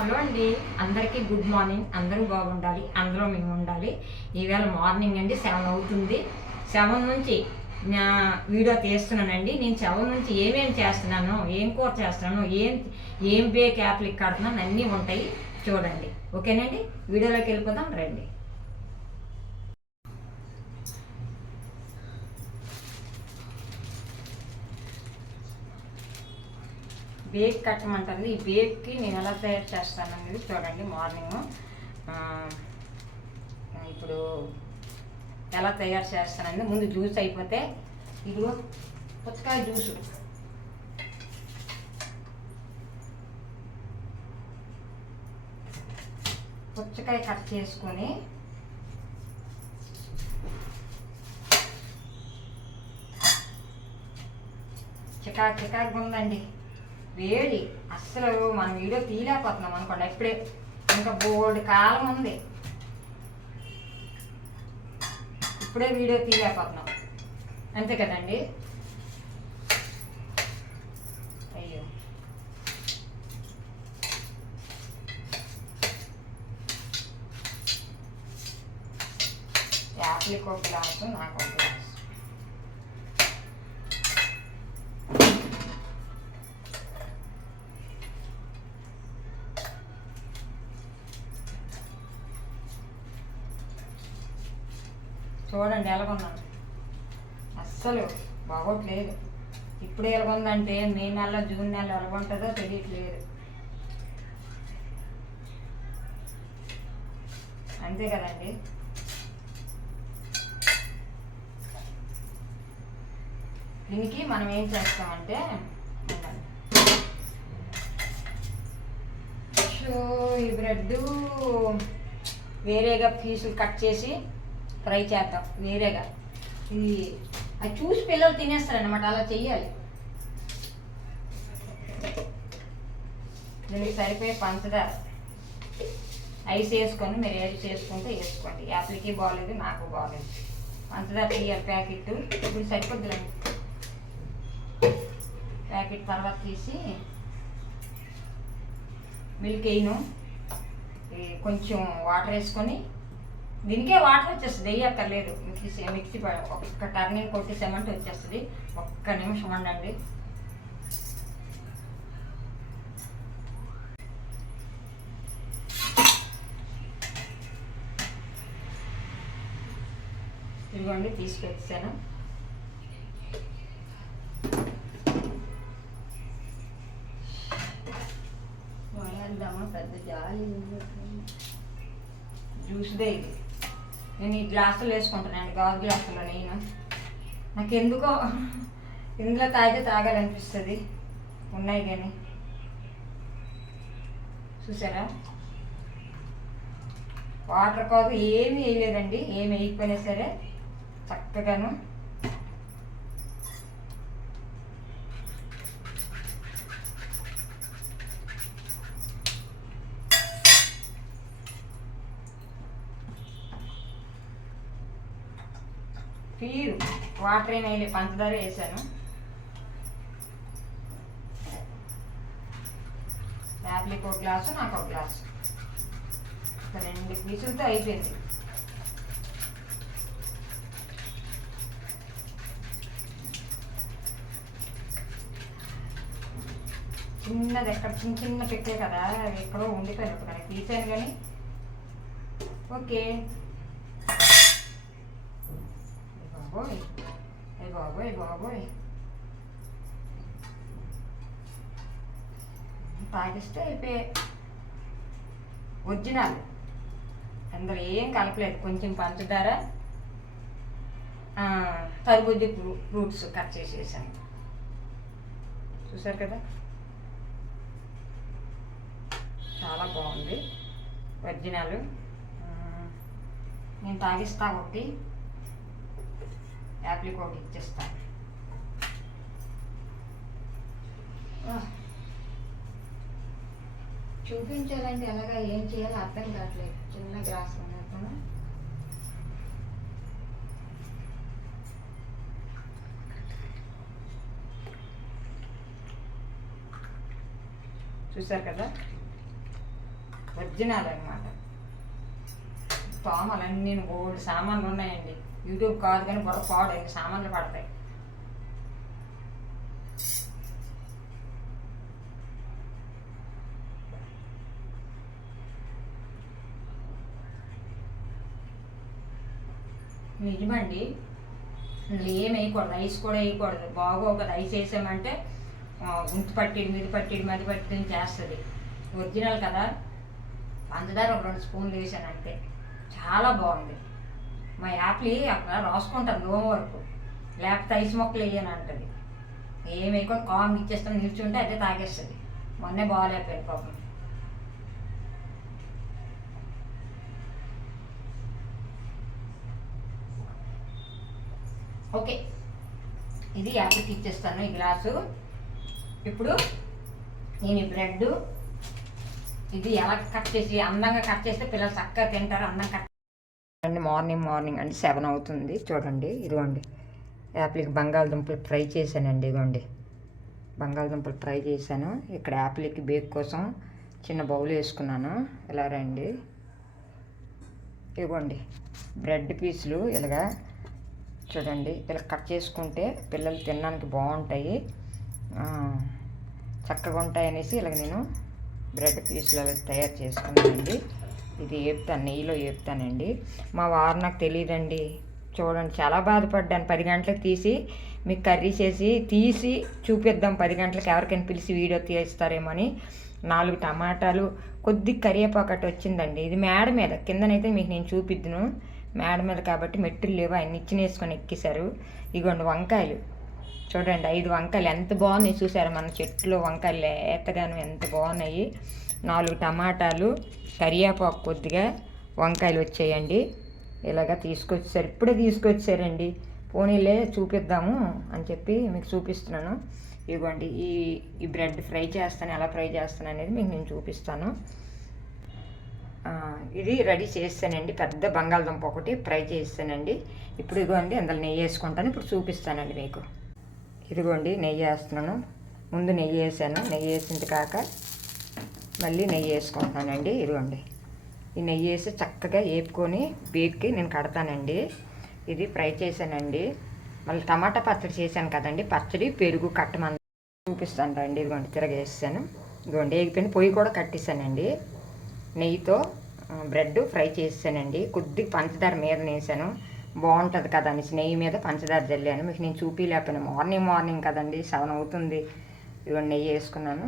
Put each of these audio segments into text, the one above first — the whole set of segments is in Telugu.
హలో అండి. అందరికీ గుడ్ మార్నింగ్. అందరూ బాగుండాలి. అందరూ మేము ఉండాలి ఈవేళ మార్నింగ్ అండి సెవెన్ అవుతుంది. సెవెన్ నుంచి నా వీడియో తీస్తున్నానండి. నేను సెవెన్ నుంచి ఏమేమి చేస్తున్నాను ఏం కూర చేస్తున్నాను ఏం ఏం బేక్ యాప్లకి కడుతున్నాను అన్నీ ఉంటాయి. చూడండి. ఓకేనండి? వీడియోలోకి వెళ్ళిపోదాం రండి. బేక్ కట్టమంటుంది ఈ బేక్కి నేను ఎలా తయారు చేస్తాను అనేది చూడండి మార్నింగ్. ఇప్పుడు ఎలా తయారు చేస్తానండి ముందు జ్యూస్ అయిపోతే ఇప్పుడు పుచ్చకాయ జ్యూసు. పుచ్చకాయ కట్ చేసుకొని చికాకు చికాకు ఉందండి. వేడి. అస్సలు మనం వీడియో తీయలేకపోతున్నాం అనుకోండి ఇప్పుడే. ఇంకా బోల్డ్ కాలం ఉంది. ఇప్పుడే వీడియో తీయలేకపోతున్నాం. అంతే కదండి? అయ్యో. యాప్లికో గ్లాసు నాకు ఒక గ్లాసు చూడండి ఎలాగొన్నాను అస్సలు బాగోట్లేదు. ఇప్పుడు ఎలాగొందంటే మే నెల జూన్ నెల ఎలాగుంటుందో తెలియట్లేదు. అంతే కదండి. దీనికి మనం ఏం చేస్తామంటే సో ఈ బ్రెడ్ వేరేగా పీసులు కట్ చేసి ఫ్రై చేద్దాం. వేరేగా. ఇది అది చూసి పిల్లలు తినేస్తారనమాట అలా చెయ్యాలి. దీనికి సరిపోయే పంచదార. ఐస్ వేసుకొని మీరు ఏది చేసుకుంటే వేసుకోండి. యాపిల్కి బాగాలేదు నాకు బాగాలేదు పంచదార తీయాలి ప్యాకెట్. ఇప్పుడు సరిపోద్దులండి ప్యాకెట్ తర్వాత తీసి మిల్క్ వేయను. కొంచెం వాటర్ వేసుకొని దీనికే వాటర్ వచ్చేస్తుంది వేయక్కర్లేదు మిక్సీ మిక్సీ ఒక్క టర్నింగ్ కొట్టేసామంటే వచ్చేస్తుంది. ఒక్క నిమిషం ఉండండి. ఇదిగోండి తీసుకొచ్చాను పెద్ద జాలి. జ్యూస్దే ఇది. నేను ఈ గ్లాసులు వేసుకుంటానండి గాజు గ్లాసులో నేను. నాకు ఎందుకో ఇందులో తాగితే తాగాలనిపిస్తుంది. ఉన్నాయి కానీ. చూసారా? వాటర్ కాదు ఏమీ వేయలేదండి. ఏమి వేయకపోయినా సరే చక్కగాను ఫీర్ వాటర్ ఏమి వేయలేదు పంచదార వేసాను. యాప్లికి ఒక గ్లాసు నాకు ఒక గ్లాసు. ఒక రెండు పీసులతో అయిపోయింది. చిన్నది ఎక్కడ చిన్న చిన్న పెట్టే కదా ఎక్కడో ఉండిపోయాను ఇప్పుడు తీసాను కానీ ఓకే ఏ బాబోయ్ ఏ బాబోయ్. బాబోయ్ తాగిస్తే అయిపోయాయి ఒరిజినల్. అందులో ఏం కలపలేదు. కొంచెం పంచదార ఆ, ఫ్రూట్స్ కట్ చేసేసాను. చూసారు కదా? చాలా బాగుంది. ఒరిజినల్. నేను తాగిస్తా ఒకటి. యాప్లిక్ ఒకటి ఇచ్చేస్తాను. చూపించాలంటే ఎలాగా ఏం చేయాలో అర్థం కావట్లేదు. చిన్న గ్లాస్ ఉన్నట్టున చూసారు కదా? ఒరిజినల్ అనమాట తోమలన్నీ గోల్డ్ సామాన్లు ఉన్నాయండి. యూట్యూబ్ కాదు కానీ బుర్ర పాడు సామాన్లు పడతాయి. నిజమండి. అందులో ఏం వేయకూడదు రైస్ కూడా వేయకూడదు. బాగా ఒక రైస్ వేసామంటే ఆ, గుంటు పట్టిడి మీద పట్టిడి మది పట్టిడి చేస్తుంది. ఒరిజినల్ కదా. పంచదార ఒక రెండు స్పూన్లు వేసాను అంతే. చాలా బాగుంది. మా యాప్లీ అక్కడ రాసుకుంటాను నోమ వరకు. లేకపోతే ఐస్ మొక్కలు వేయని అంటది. ఏం కామ్ ఇచ్చేస్తాను నిల్చుంటే అదే తాగేస్తుంది. మొన్నే బాగాలేకపోయింది పాపం. ఓకే. ఇది యాపిల్కి ఇచ్చేస్తాను ఈ గ్లాసు. ఇప్పుడు నేను ఈ బ్రెడ్ ఇది ఎలా కట్ చేసి అందంగా కట్ చేస్తే పిల్లలు చక్కగా తింటారు అందంగా కట్ మార్నింగ్ మార్నింగ్ అంటే సెవెన్ అవుతుంది. చూడండి ఇదిగోండి. యాపిల్కి బంగాళదుంపలు ఫ్రై చేశానండి ఇదిగోండి. బంగాళదుంపలు ఫ్రై చేశాను. ఇక్కడ యాపిల్కి బేక్ కోసం చిన్న బౌల్ వేసుకున్నాను. ఇలా రండి. ఇదిగోండి. బ్రెడ్ పీసులు ఇలాగా చూడండి. ఇలా కట్ చేసుకుంటే పిల్లలు తినడానికి బాగుంటాయి. చక్కగా ఉంటాయి అనేసి ఇలాగ నేను బ్రెడ్ పీసులు అలా తయారు చేసుకున్నానండి. ఇది వేపుతాను నెయ్యిలో వేపుతానండి మా వారు నాకు తెలియదండి చూడండి చాలా బాధపడ్డాను. పది గంటలకు తీసి మీకు కర్రీ చేసి తీసి చూపిద్దాం. పది గంటలకు ఎవరికైనా పిలిచి వీడియో తీస్తారేమో అని నాలుగు టమాటాలు కొద్ది కరివేపాకటి వచ్చిందండి. ఇది మేడ మీద కిందనైతే మీకు నేను చూపిద్దును. మేడ మీద కాబట్టి మెట్టులు లేవు ఆయన ఇచ్చినేసుకొని ఎక్కేశారు. ఇగోండి వంకాయలు. చూడండి ఐదు వంకాయలు. ఎంత బాగున్నాయి చూసారు? మన చెట్టులో వంకాయలు లేతగాను ఎంత బాగున్నాయి. నాలుగు టమాటాలు కరివేపాకు కొద్దిగా వంకాయలు వచ్చాయండి. ఇలాగా తీసుకొచ్చారు. ఇప్పుడే తీసుకొచ్చారండి. పోనీలే చూపిద్దాము అని చెప్పి మీకు చూపిస్తున్నాను. ఇవ్వండి ఈ ఈ బ్రెడ్ ఫ్రై చేస్తాను ఎలా ఫ్రై చేస్తాను అనేది మీకు నేను చూపిస్తాను. ఇది రెడీ చేస్తానండి. పెద్ద బంగాళదుంప ఒకటి ఫ్రై చేస్తానండి. ఇప్పుడు ఇదిగోండి అందులో నెయ్యి వేసుకుంటాను. ఇప్పుడు చూపిస్తానండి మీకు. ఇదిగోండి నెయ్యి వేస్తున్నాను. ముందు నెయ్యి వేసాను. నెయ్యి వేసింది కాక మళ్ళీ నెయ్యి వేసుకుంటున్నానండి ఇదిగోండి. ఈ నెయ్యి వేసి చక్కగా వేపుకొని బేక్కి నేను కడతానండి. ఇది ఫ్రై చేశానండి. మళ్ళీ టమాటా పచ్చడి చేశాను కదండి పచ్చడి పెరుగు కట్టమని చూపిస్తాను రండి ఇదిగోండి తిరగేసాను ఇదిగోండి వేగిపోయిన పొయ్యి కూడా కట్టేసానండి నెయ్యితో బ్రెడ్ ఫ్రై చేసానండి కొద్దిగా పంచదార మీద నేసాను. బాగుంటుంది కదా అనేసి నెయ్యి మీద పంచదార జల్లాను మీకు నేను చూపించలేకపోయాను మార్నింగ్ మార్నింగ్ కదండి సెవెన్ అవుతుంది. ఇదిగోండి నెయ్యి వేసుకున్నాను.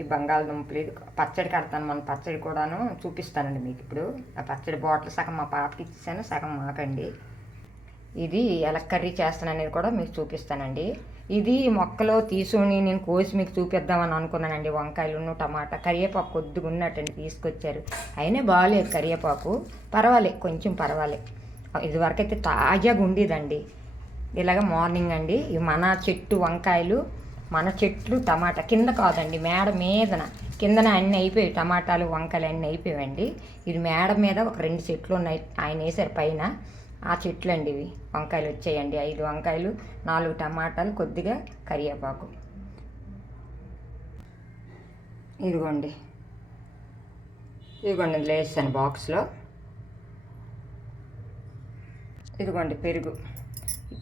ఈ బంగాళదుంపలు ఇది పచ్చడి కడతాను మన పచ్చడి కూడాను చూపిస్తానండి మీకు ఇప్పుడు. ఆ పచ్చడి బాటిల్ సగం మా పాపకి ఇచ్చేసాను సగం మాకండి. ఇది ఎలా కర్రీ చేస్తాను అనేది కూడా మీకు చూపిస్తానండి. ఇది మొక్కలో తీసుకొని నేను కోసి మీకు చూపిద్దామని అనుకున్నానండి. వంకాయలు టమాటా కరివేపాకు కొద్దిగా ఉన్నట్టండి తీసుకొచ్చారు. అయినా బాగాలేదు కరివేపాకు. పర్వాలేదు కొంచెం పర్వాలేదు ఇదివరకైతే తాజాగా ఉండేదండి. ఇలాగ మార్నింగ్ అండి. మన చెట్టు వంకాయలు మన చెట్లు టమాటా కింద కాదండి మేడ మీదన. కిందన అన్నీ అయిపోయి టమాటాలు వంకాయలు అన్నీ అయిపోయాయండి. ఇది మేడ మీద ఒక రెండు చెట్లు ఉన్నాయి. ఆయన వేసారు పైన. ఆ చెట్లు అండి ఇవి. వంకాయలు వచ్చాయండి. ఐదు వంకాయలు నాలుగు టమాటాలు కొద్దిగా కరివేపాకు. ఇదిగోండి. ఇదిగోండి ఇందులో వేసాను బాక్స్లో. ఇదిగోండి పెరుగు.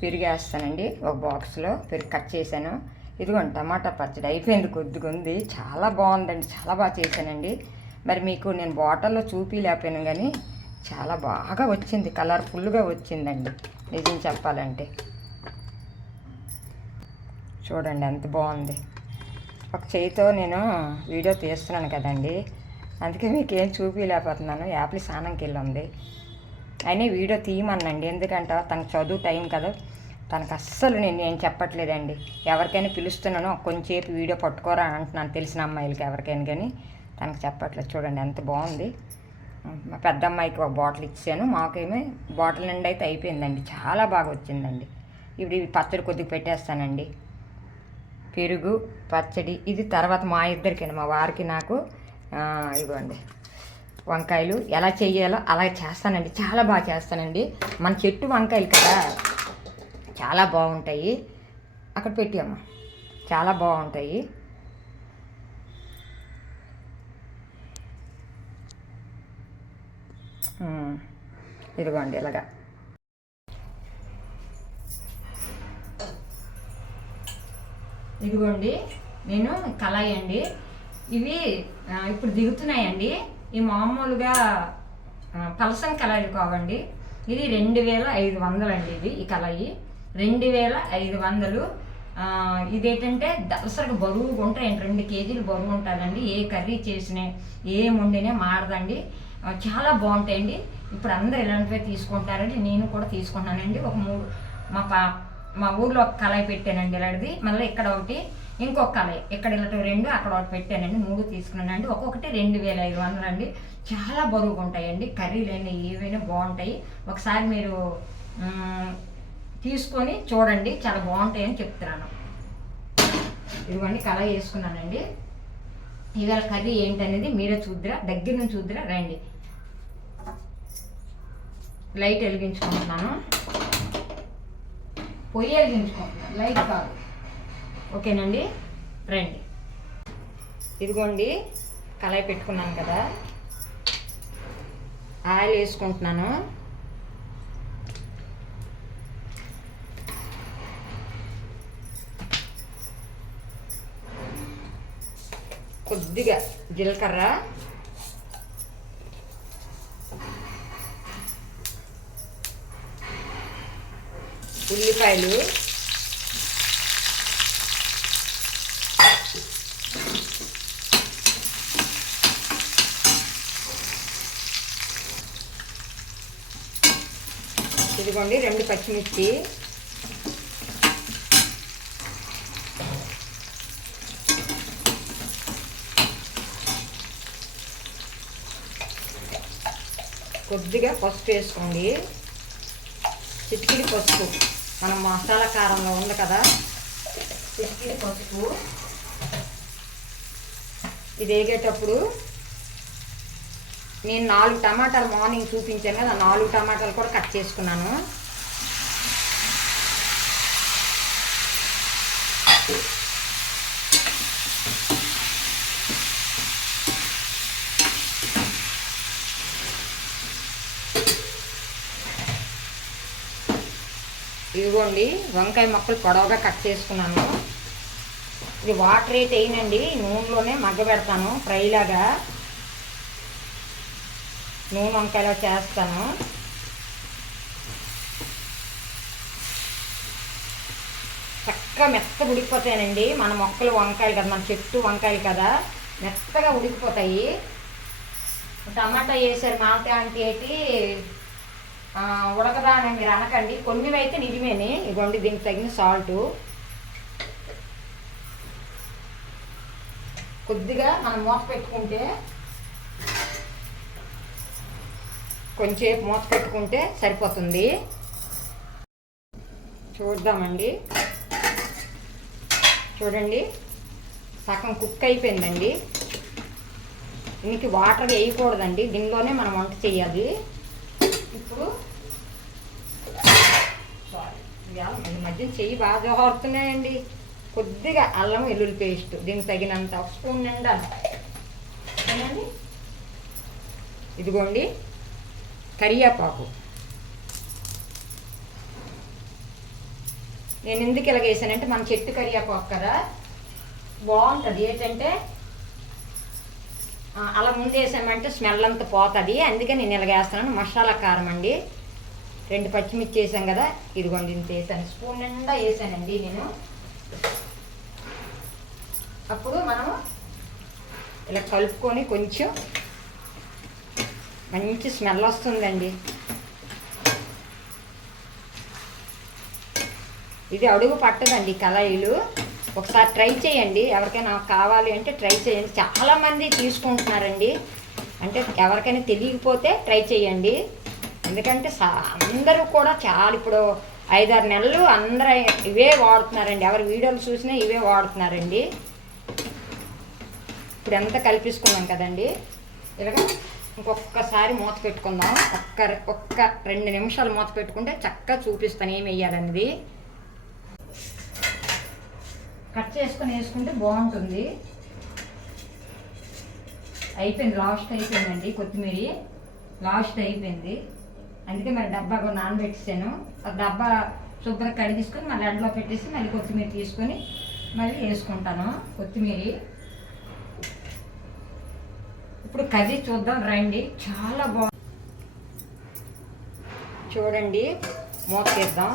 పెరుగు వేస్తానండి. ఒక బాక్స్లో పెరుగు కట్ చేశాను. ఇదిగోండి టమాటా పచ్చడి అయిపోయింది కొద్దిగా ఉంది. చాలా బాగుందండి. చాలా బాగా చేశానండి. మరి మీకు నేను బాటిల్లో చూపించలేకపోయాను కానీ చాలా బాగా వచ్చింది. కలర్ఫుల్గా వచ్చిందండి. నిజం చెప్పాలంటే. చూడండి ఎంత బాగుంది. ఒక చేయితో నేను వీడియో తీస్తున్నాను కదండి. అందుకే మీకు ఏం చూపించలేకపోతున్నాను యాప్లి స్నానంకి వెళ్ళి ఉంది. అయినా వీడియో తీయమన్నండి. ఎందుకంటే తనకు చదువు టైం కదా. తనకు అస్సలు నేను ఏం చెప్పట్లేదండి. ఎవరికైనా పిలుస్తున్నాను కొంచెంసేపు వీడియో పట్టుకోరా అంటున్నాను తెలిసిన అమ్మాయిలకి ఎవరికైనా కానీ. తనకు చెప్పట్లేదు. చూడండి ఎంత బాగుంది. మా పెద్ద అమ్మాయికి ఒక బాటిల్ ఇచ్చాను. మాకేమో బాటిల్ నిండా అయితే అయిపోయిందండి. చాలా బాగా వచ్చిందండి. ఇప్పుడు ఇవి పచ్చడి కొద్దిగా పెట్టేస్తానండి. పెరుగు పచ్చడి ఇది తర్వాత మా ఇద్దరికైనా మా వారికి నాకు ఆ, ఇదిగోండి వంకాయలు ఎలా చేయాలో అలా చేస్తానండి. చాలా బాగా చేస్తానండి. మన చెట్టు వంకాయలు కదా. చాలా బాగుంటాయి. అక్కడ పెట్టామ్మా చాలా బాగుంటాయి. ఇదిగోండి ఇలాగా. ఇదిగోండి నేను కళాయి అండి. ఇవి ఇప్పుడు దిగుతున్నాయండి. ఈ మామూలుగా పలసం కళాయిలు కావండి. ఇది రెండు వేల ఐదు వందలండి ఇది ఈ కళాయి. రెండు వేల ఐదు వందలు. ఇదేంటంటే దసరకు బరువుగా ఉంటాయండి రెండు కేజీలు బరువు ఉంటుందండి. ఏ కర్రీ చేసినా ఏం వండినా మారదండి. చాలా బాగుంటాయండి. ఇప్పుడు అందరు ఇలాంటివే తీసుకుంటారండి నేను కూడా తీసుకుంటున్నానండి. ఒక మూడు మా పా మా ఊర్లో ఒక కళాయి పెట్టానండి ఇలాంటిది. మళ్ళీ ఇక్కడ ఒకటి ఇంకొక కళాయి. ఇక్కడ ఇలాంటి రెండు అక్కడ ఒకటి పెట్టానండి. మూడు తీసుకున్నానండి. ఒక్కొక్కటి రెండు వేల ఐదు వందలు అండి చాలా బరువుగా ఉంటాయండి. కర్రీలు ఏవైనా బాగుంటాయి. ఒకసారి మీరు తీసుకొని చూడండి చాలా బాగుంటాయని చెప్తున్నాను. ఇదిగోండి కళాయి వేసుకున్నానండి. ఇవాళ కర్రీ ఏంటనేది మీరే చూద్దురా దగ్గర నుంచి చూద్దురా రండి. లైట్ వెలిగించుకుంటున్నాను. పొయ్యి వెలిగించుకుంటున్నాను లైట్ కాదు. ఓకేనండి? రండి. ఇదిగోండి కళాయి పెట్టుకున్నాను కదా. ఆయిల్ వేసుకుంటున్నాను. కొద్దిగా జీలకర్ర. ఉల్లిపాయలు. ఇదిగోండి రెండు పచ్చిమిర్చి. కొద్దిగా పసుపు వేసుకోండి. చిటికిడి పసుపు. మనం మసాలా కారంలో ఉంది కదా. చిటికిడి పసుపు. ఇది వేగేటప్పుడు నేను నాలుగు టమాటాలు మార్నింగ్ చూపించాను కదా నాలుగు టమాటాలు కూడా కట్ చేసుకున్నాను. ఇదిగోండి వంకాయ మొక్కలు పొడవుగా కట్ చేసుకున్నాను. ఇది వాటర్ అయితే వేయనండి నూనెలోనే మగ్గ పెడతాను ఫ్రైలాగా. నూనె వంకాయలా చేస్తాను. చక్కగా మెత్తగా ఉడికిపోతాయండి మన మొక్కలు వంకాయలు కదా మన చెట్టు వంకాయలు కదా. మెత్తగా ఉడికిపోతాయి. టమాటా వేసారు మాత ఆంటీ ఆ, ఉడకదా అని మీరు అనకండి కొన్ని అయితే నిజమేనే ఇవ్వండి దీనికి తగిన సాల్ట్ కొద్దిగా మనం మూత పెట్టుకుంటే కొంచెంసేపు మూత పెట్టుకుంటే సరిపోతుంది. చూద్దామండి. చూడండి. సగం కుక్ అయిపోయిందండి. దీనికి వాటర్ వేయకూడదండి. దీనిలోనే మనం వంట చేయాలి. ఇప్పుడు సారీ ఈ మధ్య చెయ్యి బాగా జోహరుతున్నాయండి. కొద్దిగా అల్లం వెల్లుల్లి పేస్ట్ దీనికి తగినంత ఒక స్పూన్ నిండా ఇదిగోండి కరియాపాకు నేను ఎందుకు ఇలాగ వేసానంటే మన చెట్టు కరియాపాకు కదా. బాగుంటుంది. ఏంటంటే అలా ముందు వేసామంటే స్మెల్ అంతా పోతుంది. అందుకే నేను ఇలాగ వేస్తున్నాను. మసాలా కారం అండి. రెండు పచ్చిమిర్చి వేసాం కదా. ఇదిగోండి ఇంత వేసాను స్పూన్ నిండా వేసానండి నేను. అప్పుడు మనం ఇలా కలుపుకొని కొంచెం మంచి స్మెల్ వస్తుందండి. ఇది అడుగు పట్టదండి కళాయిలు. ఒకసారి ట్రై చేయండి. ఎవరికైనా కావాలి అంటే ట్రై చేయండి. చాలామంది తీసుకుంటున్నారండి. అంటే ఎవరికైనా తెలియకపోతే ట్రై చేయండి. ఎందుకంటే సా- అందరూ కూడా చాలా ఇప్పుడు ఐదారు నెలలు అందరూ ఇవే వాడుతున్నారండి. ఎవరి వీడియోలు చూసినా ఇవే వాడుతున్నారండి. ఇప్పుడు ఎంత కల్పించుకున్నాం కదండి. ఇలాగ ఇంకొకసారి మూత పెట్టుకుందాం. ఒక్క ఒక్క రెండు నిమిషాలు మూత పెట్టుకుంటే చక్కగా చూపిస్తాను ఏమి వేయాలనేది. కట్ చేసుకొని వేసుకుంటే బాగుంటుంది. అయిపోయింది లాస్ట్ అయిపోయిందండి కొత్తిమీర. లాస్ట్ అయిపోయింది. అందుకే మరి డబ్బా నానబెట్టేసాను. ఆ డబ్బా శుభ్రంగా కడిగించుకొని మళ్ళీ ఎండలో పెట్టేసి మళ్ళీ కొత్తిమీర తీసుకొని మళ్ళీ వేసుకుంటాను కొత్తిమీర. ఇప్పుడు కర్రీ చూద్దాం రండి. చాలా బాగుంది. చూడండి మూత తీద్దాం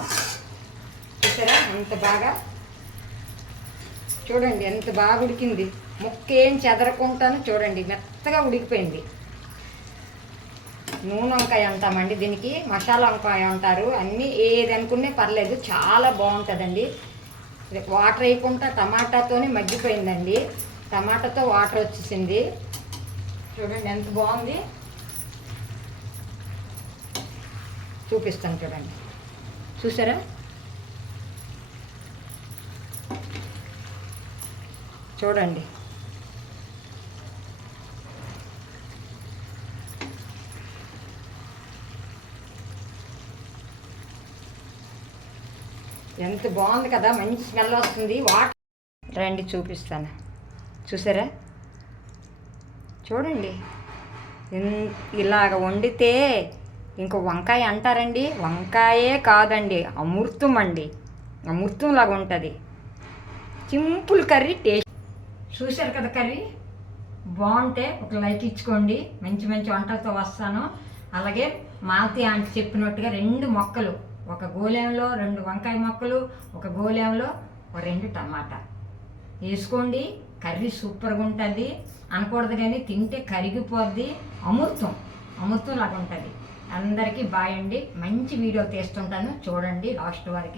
చూసారా? అంత బాగా చూడండి ఎంత బాగా ఉడికింది. ముక్క ఏం చెదరకుంటాను చూడండి మెత్తగా ఉడికిపోయింది. నూనె వంకాయ అంటామండి దీనికి మసాలా వంకాయ అంటారు. అన్నీ ఏది అనుకునే పర్లేదు చాలా బాగుంటుందండి. వాటర్ వేయకుండా టమాటాతోనే మగ్గిపోయిందండి. టమాటాతో వాటర్ వచ్చేసింది. చూడండి ఎంత బాగుంది. చూపిస్తాను చూడండి. చూసారా? చూడండి. ఎంత బాగుంది కదా మంచి స్మెల్ వస్తుంది. వాటర్ రండి చూపిస్తాను. చూసారా? చూడండి. ఇలాగ వండితే ఇంకో వంకాయ అంటారండి. వంకాయే కాదండి అమృతం అండి. అమృతం లాగా ఉంటుంది. సింపుల్ కర్రీ టేస్ట్ చూశారు కదా కర్రీ బాగుంటే ఒక లైక్ ఇచ్చుకోండి. మంచి మంచి వంటలతో వస్తాను. అలాగే మాలతి ఆంటీ చెప్పినట్టుగా రెండు మొక్కలు ఒక గోళంలో రెండు వంకాయ మొక్కలు ఒక గోళంలో ఒక రెండు టమాటా. వేసుకోండి కర్రీ సూపర్గా ఉంటుంది. అనకూడదు కానీ తింటే కరిగిపోద్ది. అమృతం అమృతం లాగా ఉంటుంది. అందరికీ బాయ్ అండి. మంచి వీడియో తీస్తుంటాను. చూడండి లాస్ట్ వరకు.